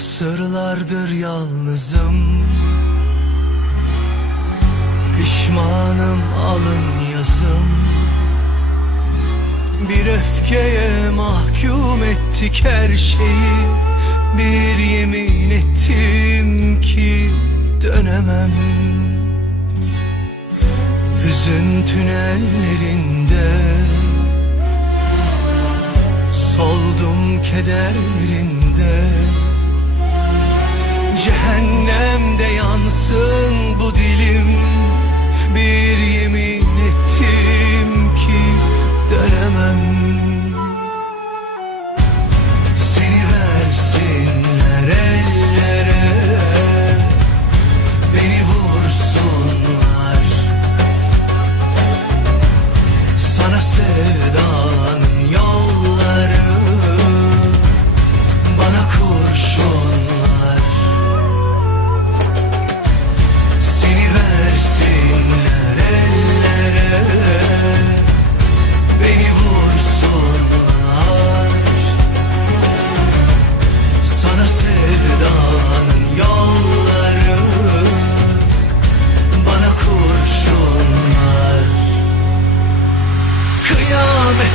Asırlardır yalnızım. Pişmanım alın yazım. Bir öfkeye mahkum ettik her şeyi. Bir yemin ettim ki dönemem. Hüzün tünellerinde Soldum kederlerinde Cehennemde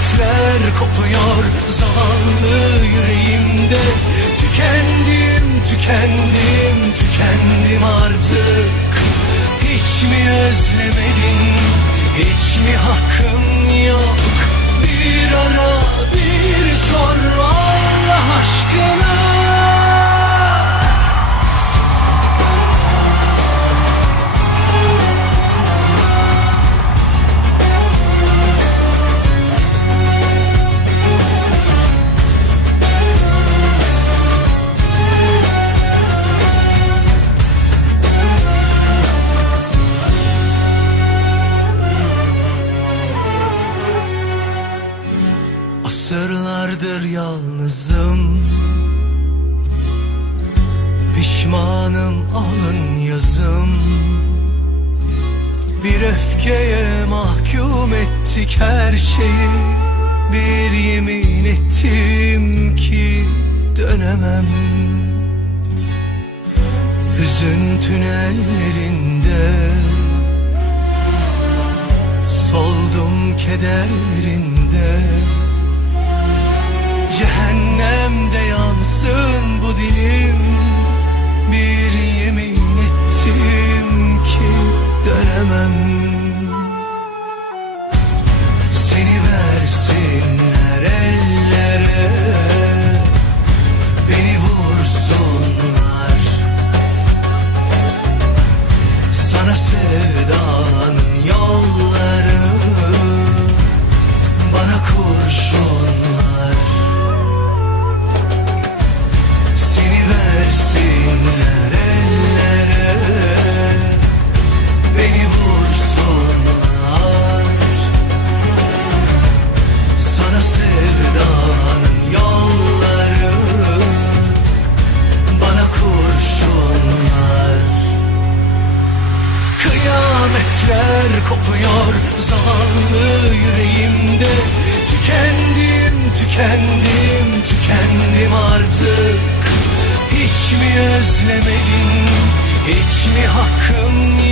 Kıyametler kopuyor zavallı yüreğimde. Tükendim, tükendim, tükendim artık. Hiç mi özlemedin, hiç mi hakkım yok Asırlardır yalnızım. Pişmanım alın yazım. Bir öfkeye mahkum ettik her şeyi. Bir yemin ettim ki dönemem. Hüzün tünellerinde Soldum kederlerinde Sana sevdanın yolları. Bana kurşunlar Kıyametler kopuyor zavallı yüreğimde. Tükendim, tükendim, tükendim artık. Hiç mi özlemedin, hiç mi hakkım